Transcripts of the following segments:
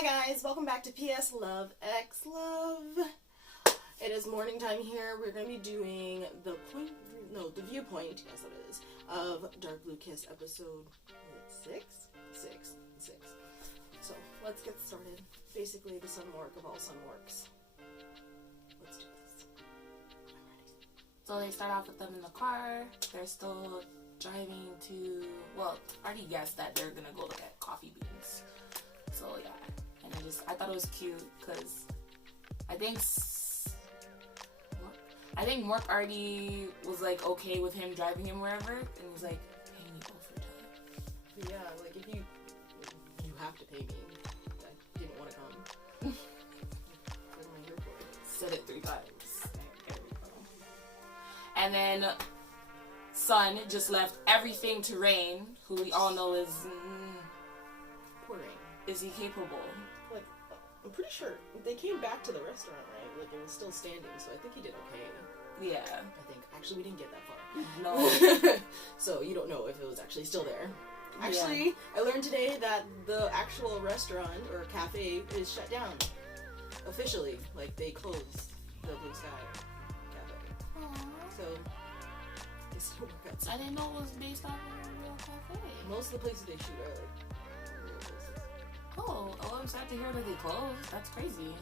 Hi guys, welcome back to PS Love X Love. It is morning time here. We're going to be doing the viewpoint, yes that is, of Dark Blue Kiss episode, is it 6? 6. So, let's get started. Basically, the Sun Mork of all Sun Morks. Let's do this. I'm ready. So they start off with them in the car. They're still driving to, well, I already guessed that they're going to go look at coffee beans. So yeah, and I thought it was cute because I think Mork already was like okay with him driving him wherever, and was like, pay me overtime. Yeah, like if you have to pay me. I didn't want to come. What am I here for? Said it 3 times. There we go. And then Sun just left everything to Rain, who we all know is Poor Rain. Is he capable? Like, I'm pretty sure they came back to the restaurant, right? Like, it was still standing, so I think he did okay. Yeah. I think. Actually, we didn't get that far. No. So, you don't know if it was actually still there. Actually, I learned today that the actual restaurant or cafe is shut down. Officially. Like, they closed the Blue Sky Cafe. Aww. So, it's still work outside. I didn't know it was based on a real cafe. Most of the places they shoot are, like, real places. Oh, I'm sad to hear that they closed. That's crazy.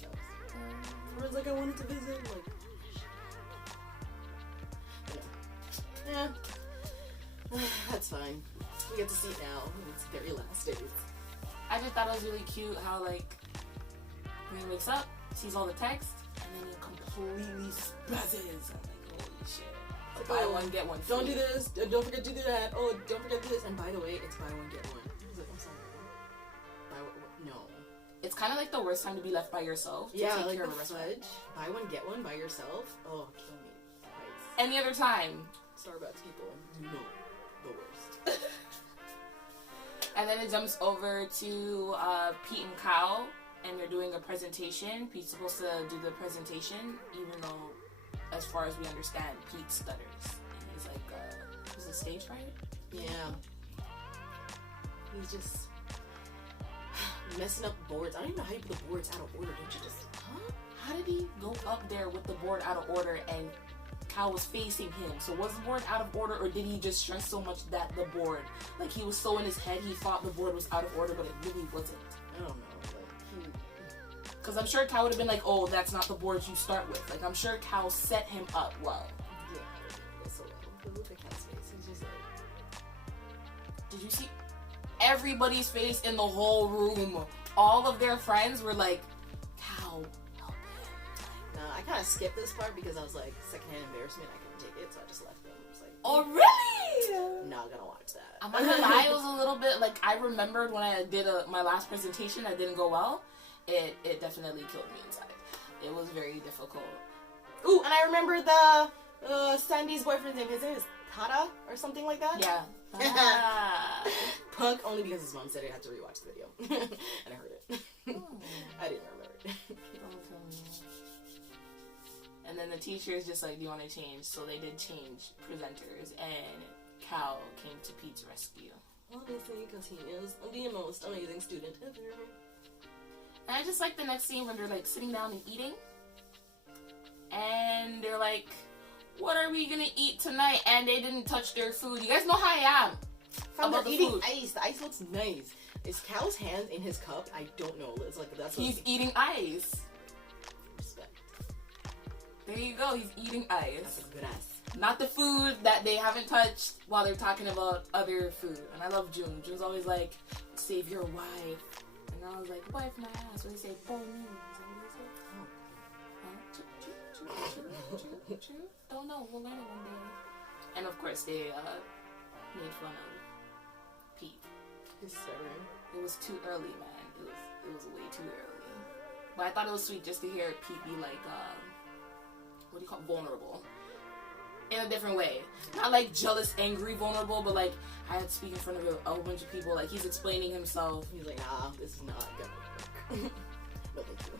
So, whereas, like, I wanted to visit, like, yeah. That's fine. We get to see it now. It's very last days. I just thought it was really cute how, like, Rain wakes up, sees all the text, and then he completely spazzes. I'm like, holy shit. Buy one, get one. Don't do this. Don't forget to do that. Oh, don't forget to do this. And by the way, it's buy one, get one. He's like, I'm sorry. Buy one. No. It's kind of like the worst time to be left by yourself. To Yeah, take like care the of a restaurant. fudge. Buy one, get one by yourself. Oh, kill me. Twice. Any other time. Starbucks people. No. The worst. And then it jumps over to Pete and Kyle, and they're doing a presentation. Pete's supposed to do the presentation, even though, as far as we understand, Pete stutters. And he's like, is it stage fright? Yeah. He's just messing up boards. I don't even know how you put the boards out of order. Don't you just, huh? How did he go up there with the board out of order and Kyle was facing him? So was the board out of order, or did he just stress so much that the board, like he was so in his head he thought the board was out of order, but it really wasn't? I don't know. Like, because I'm sure Kyle would have been like, oh, that's not the board you start with. Like, I'm sure Kyle set him up well. Yeah, that's so well. Look at Kyle's face. He's just like, did you see everybody's face in the whole room? All of their friends were like, Kyle, help him. I kind of skipped this part because I was like, secondhand embarrassment, I couldn't take it, so I just left them. I was like, oh, really? Not gonna watch that. I'm not gonna lie, it was a little bit, like, I remembered when I did my last presentation that didn't go well. It definitely killed me inside. It was very difficult. Ooh, and I remember the Sandy's boyfriend's name. His name is Tata or something like that? Yeah. Punk, only because his mom said I had to rewatch the video. And I heard it. Oh. I didn't remember it. Don't tell me. And then the teacher is just like, do you want to change? So they did change presenters, and Cal came to Pete's rescue. Obviously, because he is the most amazing student ever. And I just like the next scene when they're like sitting down and eating. And they're like, what are we gonna eat tonight? And they didn't touch their food. You guys know how I am about the eating food. ice. The ice looks nice. Is Cal's hand in his cup? I don't know. It's like that's. He's eating ice. Respect. There you go. He's eating ice. That's a good ass. Not the food that they haven't touched while they're talking about other food. And I love June. June's always like, save your wife. And I was like, wife my ass. What do they say? Bone me. Is that what they say? Don't know. We'll learn it one day. And of course, they made fun of Pete. He's stuttering. It was too early, man. It was way too early. But I thought it was sweet just to hear Pete be like, what do you call it? Vulnerable. In a different way. Not like jealous, angry, vulnerable, but like I had to speak in front of a whole bunch of people. Like he's explaining himself. He's like, nah, this is not gonna work. No, thank you.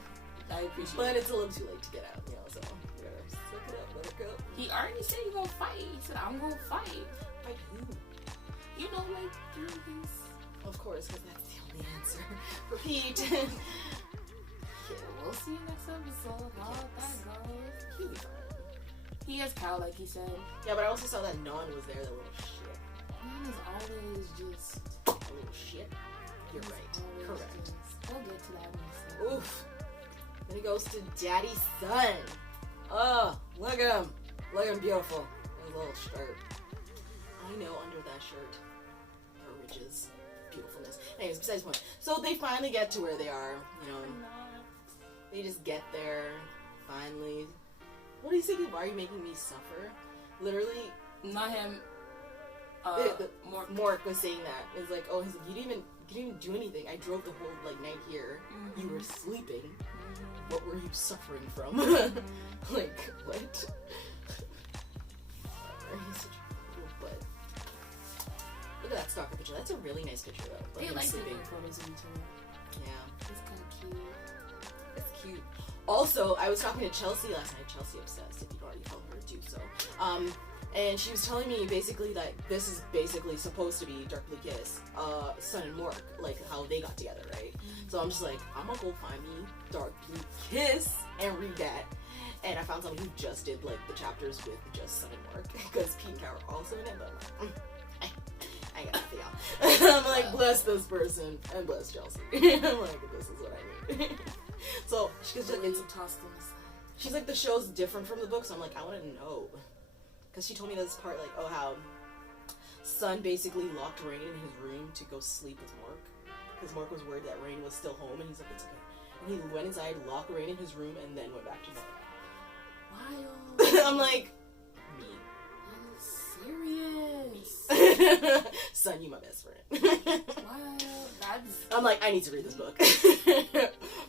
I appreciate it. But it's a little too late to get out, you know, so you gotta suck it up, let it go. He already said he's gonna fight. He said, I'm gonna fight. Fight who? You know, like through his... Of course, because that's the only the answer for Pete. We'll see next episode how that goes. He'll be fine. He is Cal, like he said. Yeah, but I also saw that Non was there, the little shit. Man is always just... A little shit. You're right. Correct. We'll get to that next time. Oof. Then he goes to Daddy's son. Oh, look at him. Look at him, beautiful. His little shirt. I know under that shirt there are riches, beautifulness. Anyways, besides the point. So they finally get to where they are. You know, they just get there. Finally. What do you think? Why are you making me suffer? Literally, Not him. Mork was saying that. It's like, oh, he's like, you didn't even do anything. I drove the whole night here. Mm-hmm. You were sleeping. Mm-hmm. What were you suffering from? Like, what? He's such a little butt. Look at that stalker picture. That's a really nice picture, though. They him like sleeping. taking photos of each other. Yeah. It's kind of cute. It's cute. Also, I was talking to Chelsea last night. Chelsea Obsessed, if you've already followed her too. So, and she was telling me basically that this is basically supposed to be Dark Blue Kiss, Sun and Mork, like how they got together, right? Mm-hmm. So I'm just like, I'm gonna go find me Dark Blue Kiss and read that. And I found someone who just did like the chapters with just Sun and Mork because Pete and Cal are also in it, but I'm like, I got nothing else. I'm like, bless this person and bless Chelsea. I'm like, this is what I need. So she's just, she's like, the show's different from the book, so I'm like, I want to know, because she told me this part, like, oh, how Sun basically locked Rain in his room to go sleep with Mork, because Mork was worried that Rain was still home, and he's like, it's okay. And he went inside, locked Rain in his room, and then went back to Mork. Wild. I'm like, me. Serious. Son, you my best friend. Wow, that's... I'm like, I need to read this book.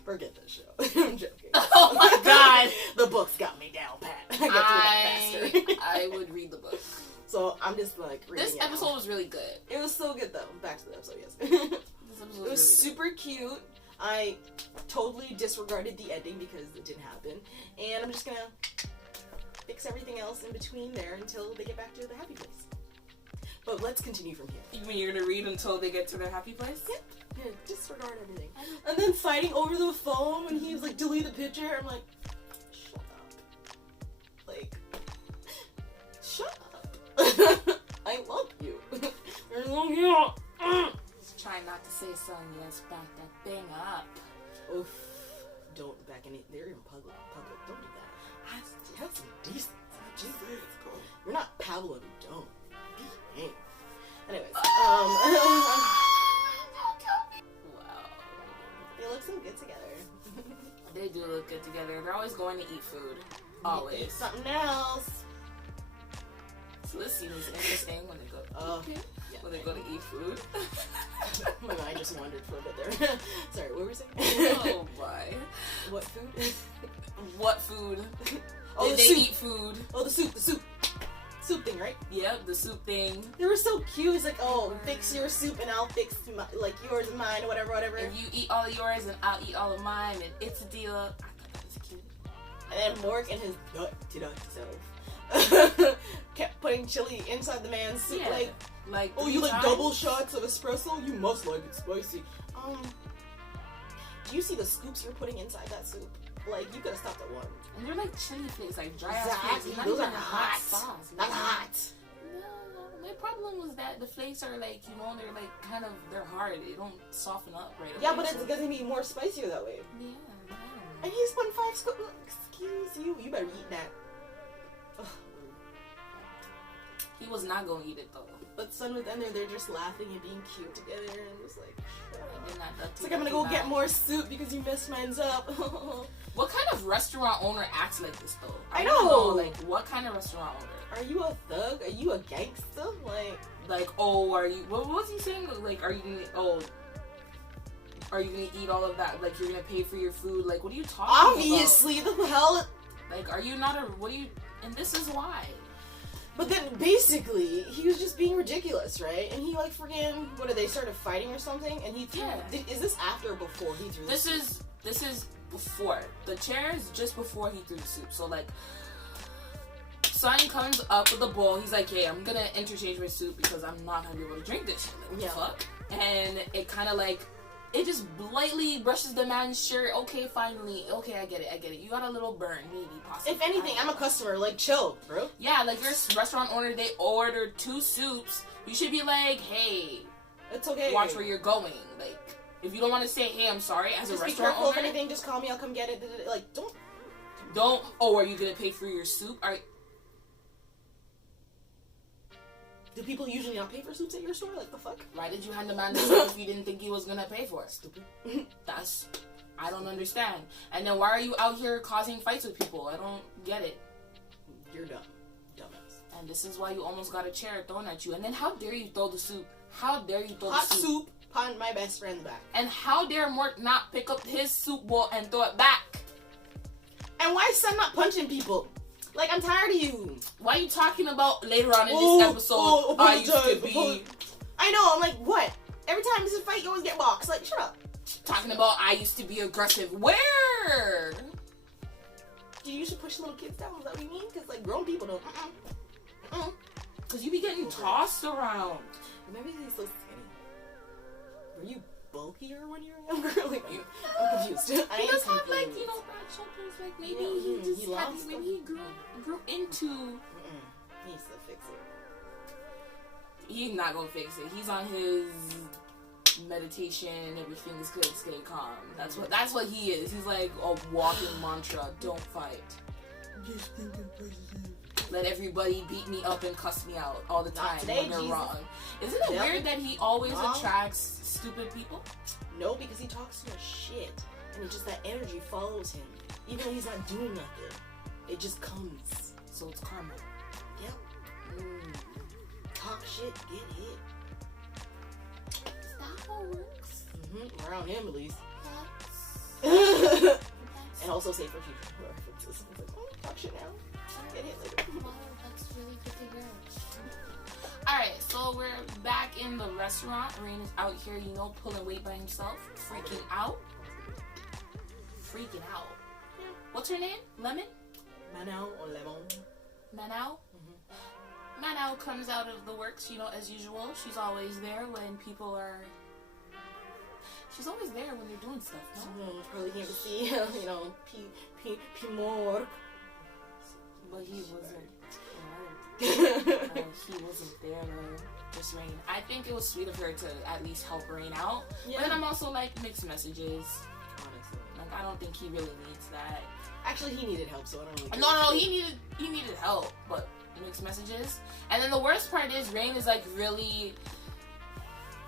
Forget this show. I'm joking. Oh my god. The book's got me down pat. I got through that faster. I would read the book. So I'm just like reading This episode was really good. It was so good though. Back to the episode, yes. This episode It was really super cute. I totally disregarded the ending because it didn't happen. And I'm just gonna fix everything else in between there until they get back to the happy place. But let's continue from here. You mean you're gonna read until they get to their happy place? Yep. Yeah, disregard everything. And then fighting over the phone when he was like, delete the picture. I'm like, shut up. Like, shut up. I love you. You're so cute. Just trying not to say something, yes, back that thing up. Oof. Don't back any. They're in public. Don't do that. Have some decency. You're not Pablo if you don't. Behave. Anyways, Wow. they look so good together. They do look good together. They're always going to eat food. Always. Eat something else. So this scene is interesting when they go. Yeah. When they go to eat food. My mind just wandered for a bit there. Sorry, what were we saying? Oh my. What food? What food? Oh, Did the they soup. eat food? Oh, the soup. Soup thing, right? Yep, the soup thing. They were so cute. It's like, oh, fix your soup and I'll fix yours and mine, or whatever. And you eat all of yours and I'll eat all of mine, and it's a deal. I thought that was cute. And then Mork and his nut self kept putting chili inside the man's soup. Yeah. Like, oh, you like double shots of espresso? You must like it spicy. Do you see the scoops you're putting inside that soup? Like, you could have stopped at one. And they're like chili flakes, like dry ass Exactly. flakes. Not Those even are a hot. sauce. Not hot. No, my problem was that the flakes are like, they're like kind of, they're hard. They don't soften up right away. Yeah, but it's gonna be more spicier that way. Yeah, And he's putting 5 scoops. Excuse you. You better eat that. Ugh. He was not gonna eat it though. But Sun was in there, they're just laughing and being cute together and just like, shut up. It's like, I'm gonna go get more soup because you messed mine's up. What kind of restaurant owner acts like this though? I know. Like, what kind of restaurant owner? Are you a thug? Are you a gangster? Like, oh, are you? What was he saying? Like, are you gonna? Oh, are you gonna eat all of that? Like, you're gonna pay for your food? Like, what are you talking obviously, about? the hell? Like, are you not a? What are you? And this is why. But then, basically, he was just being ridiculous, right? And he, like, friggin', what, they started fighting or something? And he threw... Yeah. Is this after or before he threw the soup? This is before. The chair is just before he threw the soup. So, like, Sun comes up with a bowl. He's like, hey, I'm gonna interchange my soup because I'm not gonna be able to drink this shit. Like, what the fuck? And it kind of, like, it just blatantly brushes the man's shirt. Okay, finally. Okay, I get it. You got a little burn, maybe, possibly. If anything, I'm a customer. Like, chill, bro. Yeah, like, your restaurant owner, they ordered 2 soups. You should be like, hey, it's okay. Watch where you're going. Like, if you don't want to say, hey, I'm sorry, as just a restaurant be careful. owner. If anything, just call me. I'll come get it. Like, don't. Oh, are you gonna pay for your soup? Do people usually not pay for soups at your store? Like, the fuck? Why did you hand the man the soup if you didn't think he was gonna pay for it? Stupid. I don't understand. And then why are you out here causing fights with people? I don't get it. You're dumb. Dumbass. And this is why you almost got a chair thrown at you. And then how dare you throw the soup? How dare you throw hot the soup? soup on my best friend's back. And how dare Mork not pick up his soup bowl and throw it back? And why is Son not punching people? Like, I'm tired of you. Why are you talking about later on in this episode? I used to be. I know. I'm like, what? Every time there's a fight, you always get boxed. Like, shut up. Talking about I used to be aggressive. Where? You used to push little kids down. Is that what you mean? Because like grown people don't. Because you be getting tossed around. Maybe he's so skinny. Were you bulkier when you were younger? Like, I'm confused. He does have like, you know, broad shoulders. Like maybe he grew into. He needs to fix it. He's not gonna fix it. He's on his meditation. Everything's good. Stay calm. That's what he is. He's like a walking mantra. Don't fight. Let everybody beat me up and cuss me out all the time when they're wrong. Isn't it weird that he always attracts stupid people? No, because he talks so much shit, and it's just that energy follows him, even though he's not doing nothing. It just comes. So it's karma. Yep. Talk shit, get hit. Is that how it works? Around him, at least. And also say for future references. It's like, talk shit now. Get hit later. Wow, that's really good to hear. Alright, so we're back in the restaurant. Rain is out here, you know, pulling weight by himself. Freaking out. What's her name? Lemon? Manao or Lemon. Manao? Manao comes out of the works, you know, as usual. She's always there when people are... She's always there when they're doing stuff, no? Probably came to see, you know, Mork. But he wasn't. He wasn't there to just Rain. I think it was sweet of her to at least help Rain out. Yeah. But then I'm also like mixed messages. Honestly, like I don't think he really needs that. Actually, he needed help, so I don't really. No, he needed help, but mixed messages. And then the worst part is Rain is like really.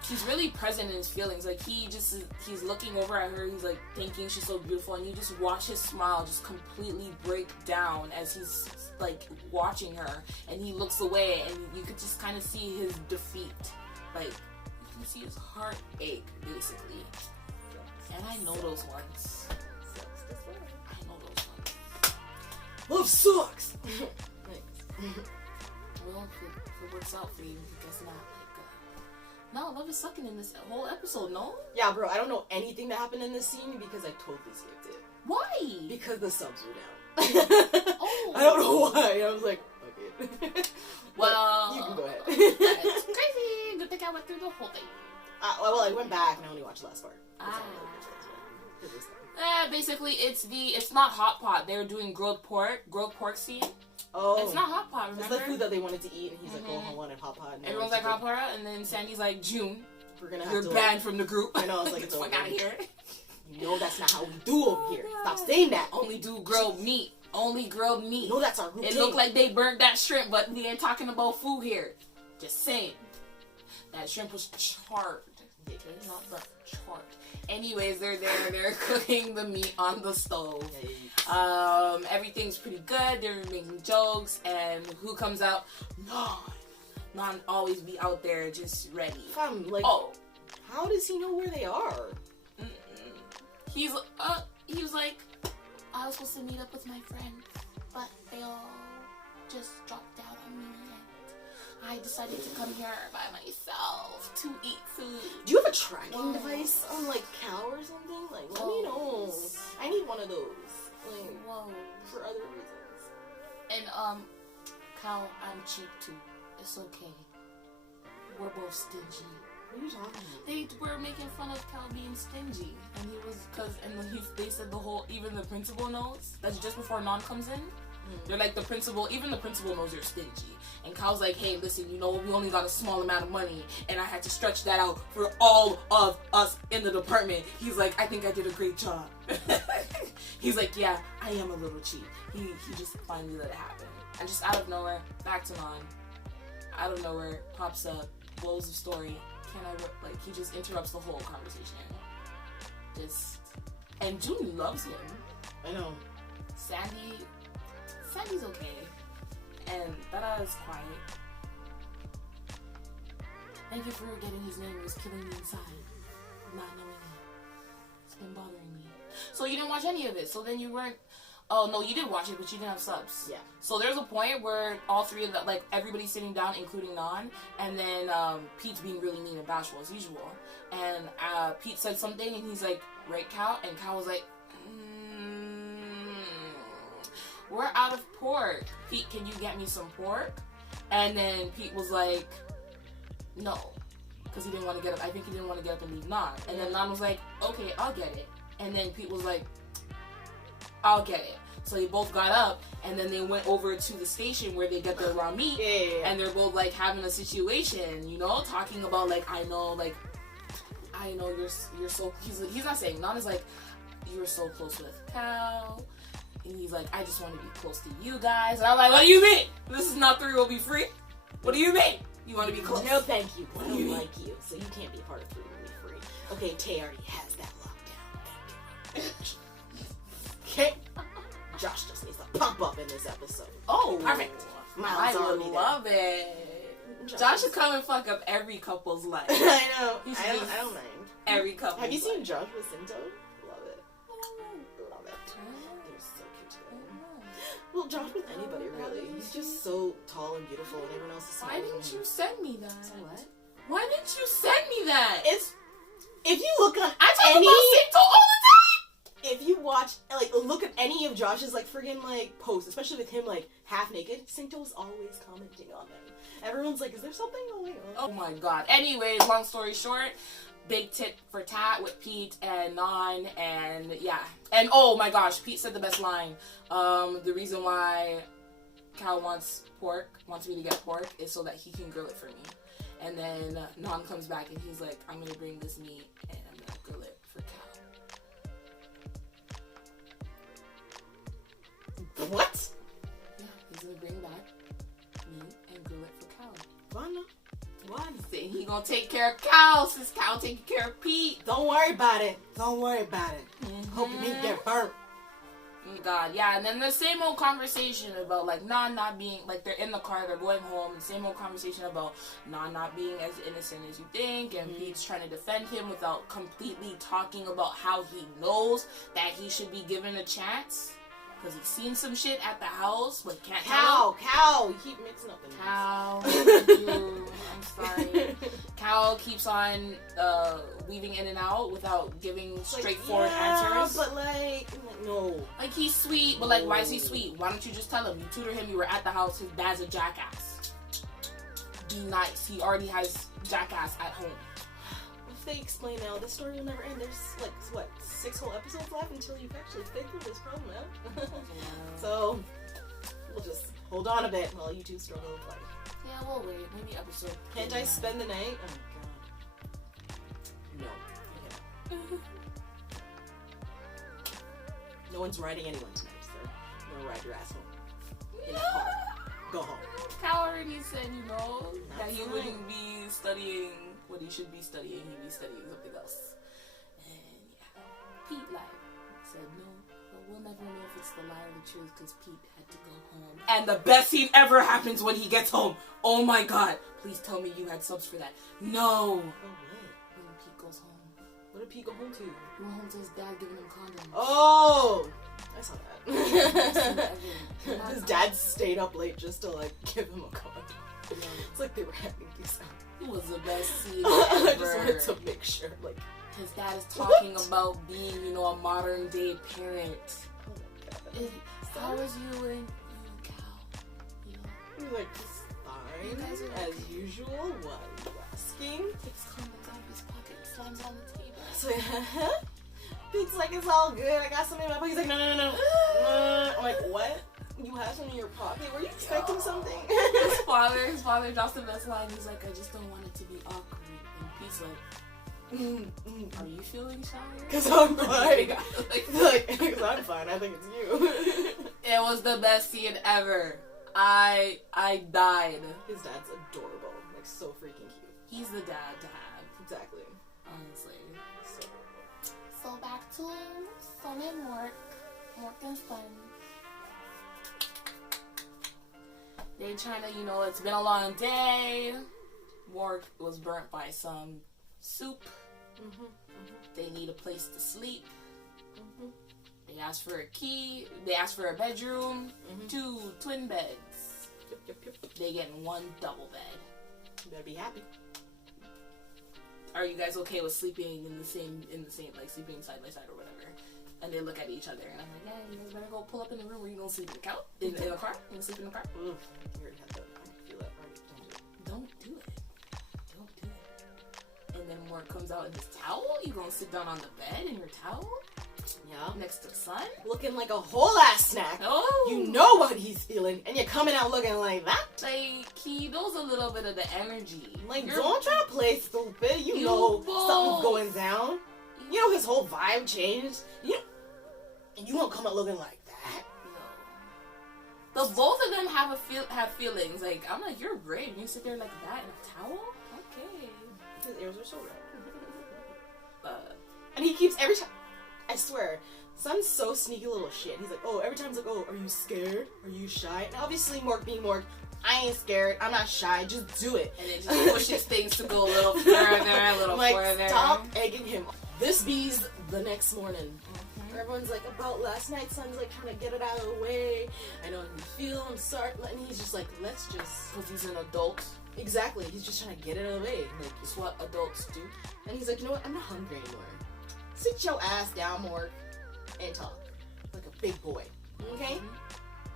He's really present in his feelings. Like he's looking over at her. He's like thinking she's so beautiful, and you just watch his smile just completely break down as he's like watching her, and he looks away, and you could just kind of see his defeat. Like you can see his heart ache, basically. And I know those ones. I know those ones. Love sucks. Well, if it works out for you, I guess not. No, love is sucking in this whole episode, no? Yeah, bro, I don't know anything that happened in this scene because I totally skipped it. Why? Because the subs were down. Oh. I don't know why. I was like, okay. Well, you can go ahead. It's crazy. Good thing I went through the whole thing. Well, I went back and I only watched the last part. Basically, it's not hot pot. They're doing grilled pork scene. Oh, it's not hot pot. Remember? It's the food that they wanted to eat, and he's like, "Oh, I wanted hot pot." And everyone's like hot pot, and then Sandy's like, "June, you're banned from the group." I know. It's like it's fuck out of here. You know that's not how we do over here. Stop saying that. Only do grilled meat. Only grilled meat. You know that's our routine. It looked like they burnt that shrimp, but we ain't talking about food here. Just saying. That shrimp was charred. Okay, not the charred. Anyways, they're there. They're cooking the meat on the stove. Everything's pretty good. They're making jokes, and who comes out? Non always be out there, just ready. How does he know where they are? He was like, I was supposed to meet up with my friends, but they all just dropped out on me. I decided to come here by myself to eat food. Do you have a tracking device on, like, Cal or something? Like, let me know. I need one of those. Like, for other reasons. And, Cal, I'm cheap too. It's okay. We're both stingy. What are you talking about? They were making fun of Cal being stingy, and they said even the principal knows. That's just before Non comes in. They're like, even the principal knows you're stingy. And Cal's like, hey, listen, we only got a small amount of money, and I had to stretch that out for all of us in the department. He's like, I think I did a great job. He's like, yeah, I am a little cheap. He just finally let it happen. And just out of nowhere, back to Non. Out of nowhere, pops up, blows the story. He just interrupts the whole conversation. And June loves him. I know. Sandy's okay. And Dada is quiet. Thank you for getting his name. It was killing me inside. Not knowing it. It's been bothering me. So you didn't watch any of it. So then you weren't... Oh, no, you did watch it, but you didn't have subs. Yeah. So there's a point where all three of the... everybody's sitting down, including Non. And then Pete's being really mean and bashful, as usual. And Pete said something, and he's like, right, Cal? And Cal was like... we're out of pork. Pete, can you get me some pork? And then Pete was like, no. Because he didn't want to get up. I think he didn't want to get up and leave Non. And then Non was like, okay, I'll get it. And then Pete was like, I'll get it. So they both got up, and then they went over to the station where they get their raw meat. Yeah. And they're both, having a situation, talking about, I know you're so... He's not saying, Non is like, you were so close with Cal. And he's like, I just want to be close to you guys. And I'm like, what do you mean? This is not 3 will be free? What do you mean? You want to be close? No, thank you. I don't like you, so you can't be part of 3 will be free. Okay, Tay already has that lockdown. Thank you. Okay? Josh just needs to pump up in this episode. Oh, perfect. Miles I already love there. it. Josh should come and fuck up every couple's life. I know. I don't mind. Every couple. Have you seen Josh with Cinto? Love it. Love it. They're so cute together. Well, Josh with anybody, really. He's just so tall and beautiful, and everyone else is smiling. Why didn't you send me that? So what? Why didn't you send me that? If you look on I talk about Cinto all the time! If you watch, look at any of Josh's, friggin', posts, especially with him, half naked, Cinto's always commenting on them. Everyone's like, is there something going on? Oh my god. Anyways, long story short, big tit for tat with Pete and Non, and yeah. And oh my gosh, Pete said the best line. The reason why Cal wants me to get pork, is so that he can grill it for me. And then Non comes back and he's like, I'm gonna bring this meat and I'm gonna grill it for Cal. What? Yeah, he's gonna bring back meat and grill it for Cal. Fun. Saying he gonna take care of Cal since Cal taking care of Pete. Don't worry about it. Don't worry about it. Mm-hmm. Hope you didn't get burnt. Oh God, yeah. And then the same old conversation about Non not being they're in the car, they're going home. And same old conversation about Non not being as innocent as you think, and Pete's trying to defend him without completely talking about how he knows that he should be given a chance. Because he's seen some shit at the house, but can't tell him. Cow. You keep mixing up the names. Cow. I'm sorry. Cal keeps on weaving in and out without giving straightforward answers. But no. He's sweet, but why is he sweet? Why don't you just tell him? You tutor him, you were at the house, his dad's a jackass. Be nice. He already has jackass at home. If they explain now, the story will never end. There's 6 whole episodes left until you've actually figured this problem out. So we'll just hold on a bit while you two struggle with life. Yeah, we'll wait. Maybe episode. Can't I spend the night? Oh my god. No. No one's riding anyone tonight, sir. No, ride your ass home. In a car. Go home. Cal already said, that he fine. wouldn't be studying what he should be studying. He'd be studying something else. And yeah, Pete lied. Said no, but we'll never know if it's the lie or the truth because Pete had to go home. And the best scene ever happens when he gets home. Oh my god. Please tell me you had subs for that. No. Oh, what? When Pete goes home. What did Pete go home to? He went home to his dad giving him condoms. Oh! I saw that. His dad stayed up late just to give him a condom. Yeah. It's like they were having these out. It was the best scene I ever. just wanted to make sure, his dad is talking about being, a modern day parent. Oh my god. How was you and Cal? He was like, fine, guys are as usual. What are you asking? Takes condoms out of his pocket, slams on the table. So, Pete's like, it's all good. I got something in my pocket. He's like, no. I'm like, what? You have something in your pocket? Were you expecting something? His father drops the best line. He's like, I just don't want it to be awkward. And Pete's like, are you feeling shy? Because I'm fine. Because I'm fine. I think it's you. It was the best scene ever. I died. His dad's adorable. Like, so freaking cute. He's the dad to have. Exactly. Honestly. So back to Son and Mork. Mork and Son. They trying to, it's been a long day. Mork was burnt by some soup. They need a place to sleep. They asked for a key. They asked for a bedroom. 2 twin beds. Yep. They getting 1 double bed. You better be happy. Are you guys okay with sleeping in the same, like sleeping side by side or whatever? And they look at each other, and I'm like, yeah, you guys better go pull up in the room where you gonna sleep in the couch, in the car. You gonna sleep in the car? You already had that. I feel that. Don't do it. And then Mork comes out in his towel. You gonna sit down on the bed in your towel? Yeah. Next to Son? Looking like a whole ass snack. Oh. You know what he's feeling, and you're coming out looking like that. Like, he knows a little bit of the energy. Like, don't try to play stupid. You know something's going down. You know his whole vibe changed. And you won't come out looking like that. No. The both of them have feelings. Like, I'm like, you're brave. You sit there like that in a towel? Okay. His ears are so red. And he keeps every time. I swear, Son's so sneaky little shit. He's like, every time he's like, are you scared? Are you shy? And obviously, Mork being Mork, I ain't scared. I'm not shy. Just do it. And it just pushes things to go a little further, a little further. Stop egging him. This bees the next morning. Everyone's like, about last night, Son's like trying to get it out of the way. I know how you feel. I'm sorry. And he's just like, let's just. Because he's an adult. Exactly. He's just trying to get it out of the way. Like, it's what adults do. And he's like, you know what? I'm not hungry anymore. Sit your ass down, Mork, and talk. Like a big boy. Okay?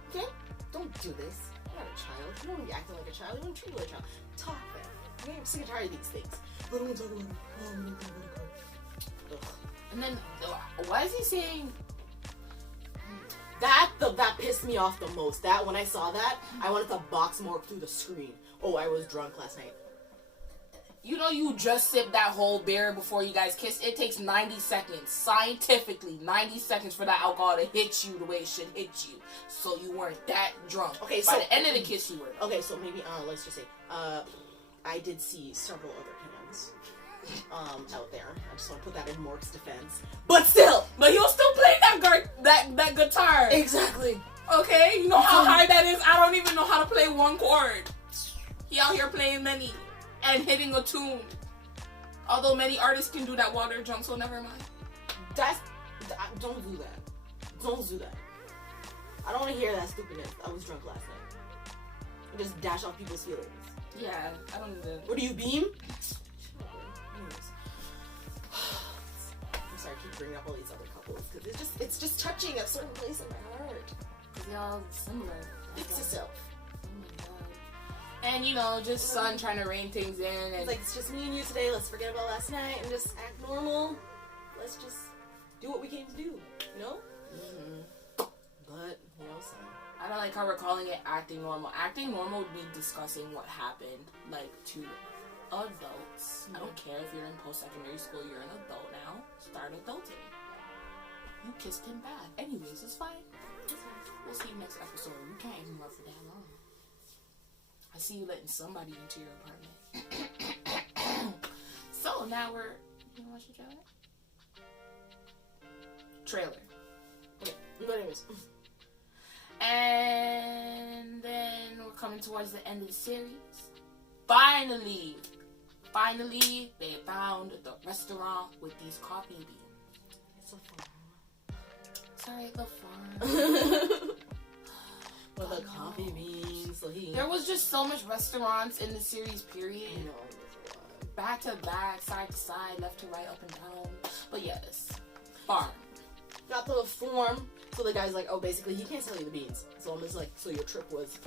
Okay? Don't do this. You're not a child. You don't want to be acting like a child. You want to treat you like a child. Talk then. Okay? I'm sick and tired of these things. I don't want to talk about it. And then, why is he saying... That pissed me off the most. That, when I saw that, I wanted to box Mork through the screen. Oh, I was drunk last night. You know you just sipped that whole beer before you guys kiss. It takes 90 seconds, scientifically, 90 seconds for that alcohol to hit you the way it should hit you. So you weren't that drunk. Okay, by the end of the kiss, you were. Okay, so maybe, let's just say, I did see several other cans, out there. I just want to put that in Mork's defense. But still! But he was still playing that guitar. Exactly. Okay? You know how hard that is? I don't even know how to play one chord. He out here playing many. And hitting a tune. Although many artists can do that while they're drunk, so never mind. Don't do that. Don't do that. I don't want to hear that stupidness. I was drunk last night. And just dash off people's feelings. Yeah, I don't need to. What do you beam? I'm sorry, I keep bringing up all these other couples because it's just touching a certain place in my heart. They're all similar. Fix yourself. And, just Son trying to rein things in. And it's like, it's just me and you today. Let's forget about last night and just act normal. Let's just do what we came to do, you know? But, Son. I don't like how we're calling it acting normal. Acting normal would be discussing what happened, like, to adults. I don't care if you're in post-secondary school. You're an adult now. Start adulting. You kissed him bad. Anyways, it's fine. We'll see you next episode. You can't even run for that long. I see you letting somebody into your apartment. So now we're... You want to watch the trailer? Okay. But anyways. And then we're coming towards the end of the series. Finally, they found the restaurant with these coffee beans. It's a farm. Sorry, the farm. With the coffee beans. So there was just so much restaurants in the series, period. Back to back, side to side, left to right, up and down. But yes, farm. Got the form. So the guy's like, basically he can't sell you the beans. So I'm just like, so your trip was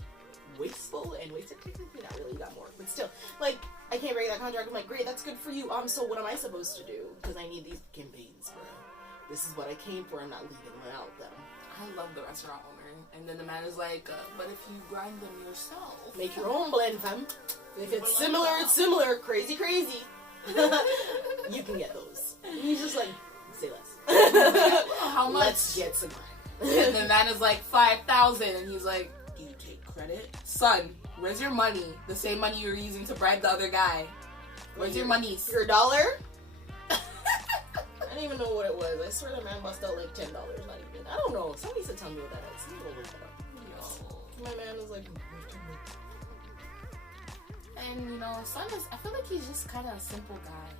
wasteful and wasted. Technically not really, you got more. But still, like, I can't break that contract. I'm like, great, that's good for you. So what am I supposed to do? Because I need these campaigns, bro. This is what I came for. I'm not leaving without them. I love the restaurant owner. And then the man is like, but if you grind them yourself. Make your own blend, fam. If it's similar, it's similar. Crazy. You can get those. And he's just like, say less. How much? Let's get some grind. And the man is like, 5,000. And he's like, do you take credit? Son, where's your money? The same money you were using to bribe the other guy. Where's your money? Your $1? I don't even know what it was. I swear the man must out like $10. Not even. I don't know. Somebody said tell me what that is. Somebody will look that up. My man was like, and you know, Son is, I feel like he's just kind of a simple guy.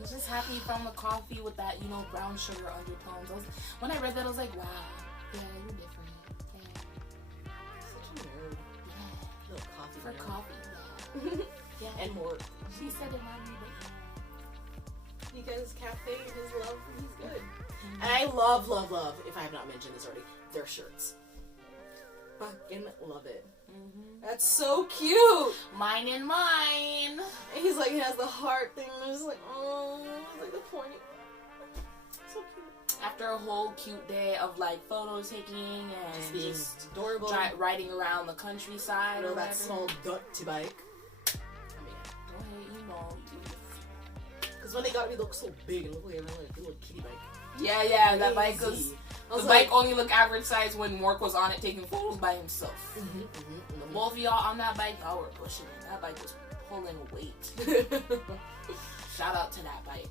He's just happy from the coffee with that, you know, brown sugar undertones. When I read that, I was like, wow, yeah, you're different. Yeah. Such a nerd. Yeah. Little coffee For nerd. coffee, yeah. And more. She said it on me, but He got his cafe and his love, he's good. And I love, if I have not mentioned this already, their shirts. Fucking love it. That's so cute. Mine and mine. And he's like, he has the heart thing, and I'm just like, oh, it's like the point. So cute. After a whole cute day of like photo taking and just adorable, riding around the countryside, you know, or that small dirty bike. I mean, go ahead, you know. Because when they got me, they look so big and look like a little kitty bike. Yeah, that bike was. The bike only looked average size when Mork was on it taking photos by himself. The both of y'all on that bike, y'all were pushing it. That bike was pulling weight. Shout out to that bike.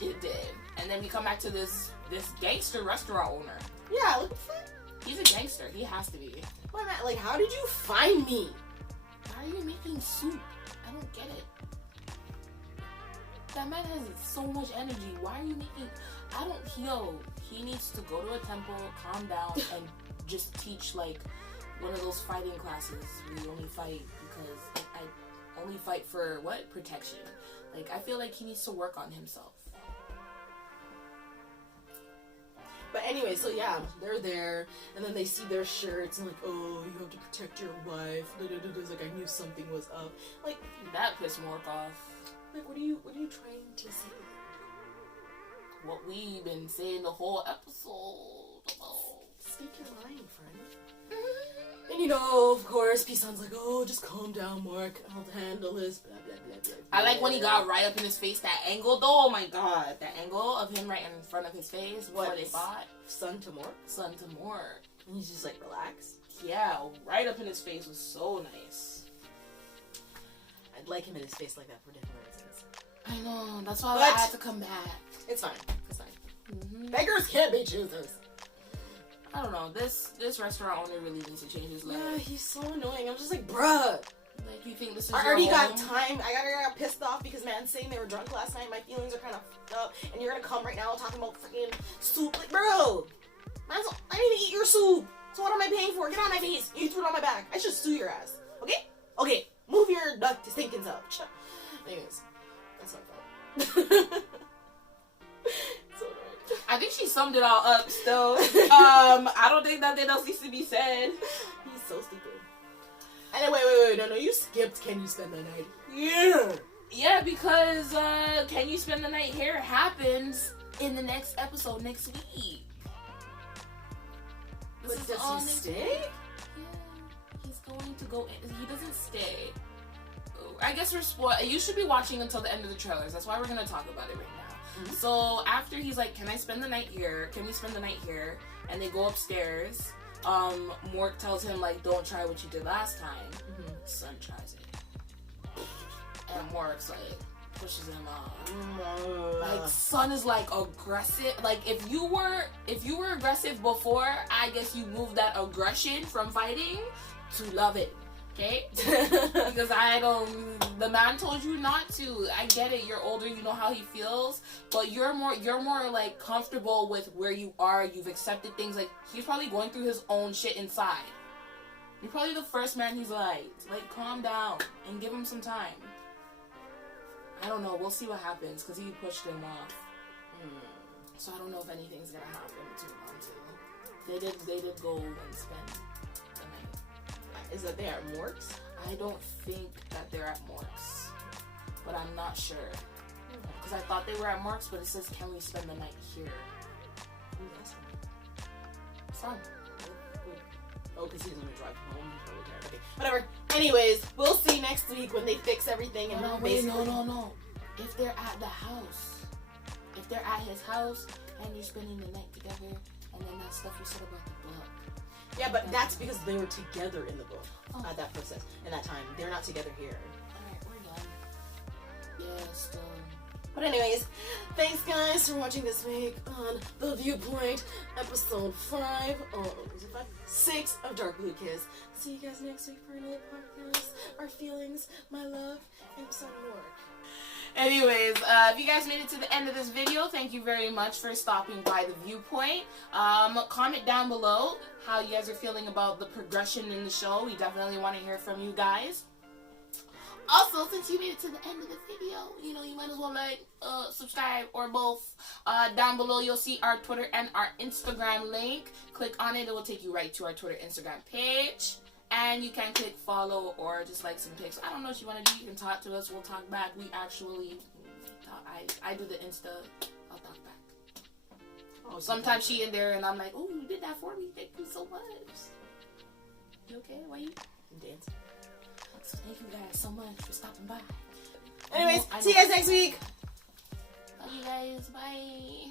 It did. And then we come back to this gangster restaurant owner. Yeah, look at that. He's a gangster. He has to be. Why not? Like, how did you find me? Why are you making soup? I don't get it. That man has so much energy. Why are you making... he needs to go to a temple, calm down, and just teach, like, one of those fighting classes where you only fight because I only fight for, what? Protection. Like, I feel like he needs to work on himself. But anyway, so yeah, they're there, and then they see their shirts, and like, oh, you have to protect your wife. It's like, I knew something was up. Like, that pissed Mork off. Like, what are you trying to say? What we've been saying the whole episode. Speak your mind, friend. And you know, of course, P-Sun's like, oh, just calm down, Mork. I'll handle this, blah, blah, blah, blah. I like when he got right up in his face, that angle, though. Oh my god. That angle of him right in front of his face before they fought. Son to Mork? Son to Mork. And he's just like, relax. Yeah, right up in his face was so nice. I'd like him in his face like that for different reasons. I know. That's why I had to come back. It's fine. It's fine. Beggars can't be choosers. I don't know. This restaurant owner really needs to change his life. Yeah, he's so annoying. I'm just like, bruh. Like, you think this is I your already home? got time. I got pissed off because man's saying they were drunk last night. My feelings are kind of fucked up. And you're gonna come right now talking about freaking soup. Like, bro. I need to eat your soup. So what am I paying for? Get on my face. You threw it on my back. I should sue your ass. Okay? Okay. Move your duck to stinking self. Anyways. That's how I felt. So annoying. I think she summed it all up still. I don't think nothing else needs to be said. He's so stupid. And wait, no, you skipped Can You Spend the Night Here? Yeah, because Can You Spend the Night Here happens in the next episode next week. But does he stay? Yeah, he's going to go in. He doesn't stay. I guess we're spoiled. You should be watching until the end of the trailers. That's why we're going to talk about it right now. Mm-hmm. So after he's like, can I spend the night here? Can we spend the night here? And they go upstairs. Mork tells him, like, don't try what you did last time. Mm-hmm. Son tries it. And Mork's like, pushes him off. Like, Son is like aggressive. Like, if you were aggressive before, I guess you moved that aggression from fighting to love it. Okay? Because the man told you not to. I get it, you're older, you know how he feels, but you're more like comfortable with where you are, you've accepted things. Like, he's probably going through his own shit inside. You're probably the first man he's like, calm down and give him some time. I don't know, we'll see what happens, because he pushed him off. So I don't know if anything's gonna happen between them two. They did go and spend is that they are at Mork's. I don't think that they're at Mork's, but I'm not sure. Because I thought they were at Mork's, but it says, can we spend the night here? Fun. Oh, because he's gonna drive home. Okay, whatever. Anyways, we'll see next week when they fix everything. And No. If they're at the house, if they're at his house and you're spending the night together, and then that stuff you said about the book. Yeah, but that's because they were together in the book at that process in that time. They're not together here. Alright, we're done. Yeah, still. But anyways, thanks guys for watching this week on The Viewpoint, episode 5, was it 5? 6 of Dark Blue Kiss. See you guys next week for another podcast. Our feelings, my love, and some more. Anyways, if you guys made it to the end of this video, thank you very much for stopping by The Viewpoint. Comment down below how you guys are feeling about the progression in the show. We definitely want to hear from you guys. Also, since you made it to the end of the video, you know, you might as well like, subscribe, or both. Down below, you'll see our Twitter and our Instagram link. Click on it. It will take you right to our Twitter, Instagram page. And you can click follow or just like some pics. I don't know what you want to do. You can talk to us. We'll talk back. We actually talk. I do the Insta. I'll talk back. Oh, sometimes she in there and I'm like, oh, you did that for me. Thank you so much. You okay? Why you dancing? So thank you guys so much for stopping by. Anyways, see you guys next week. Love you guys. Bye.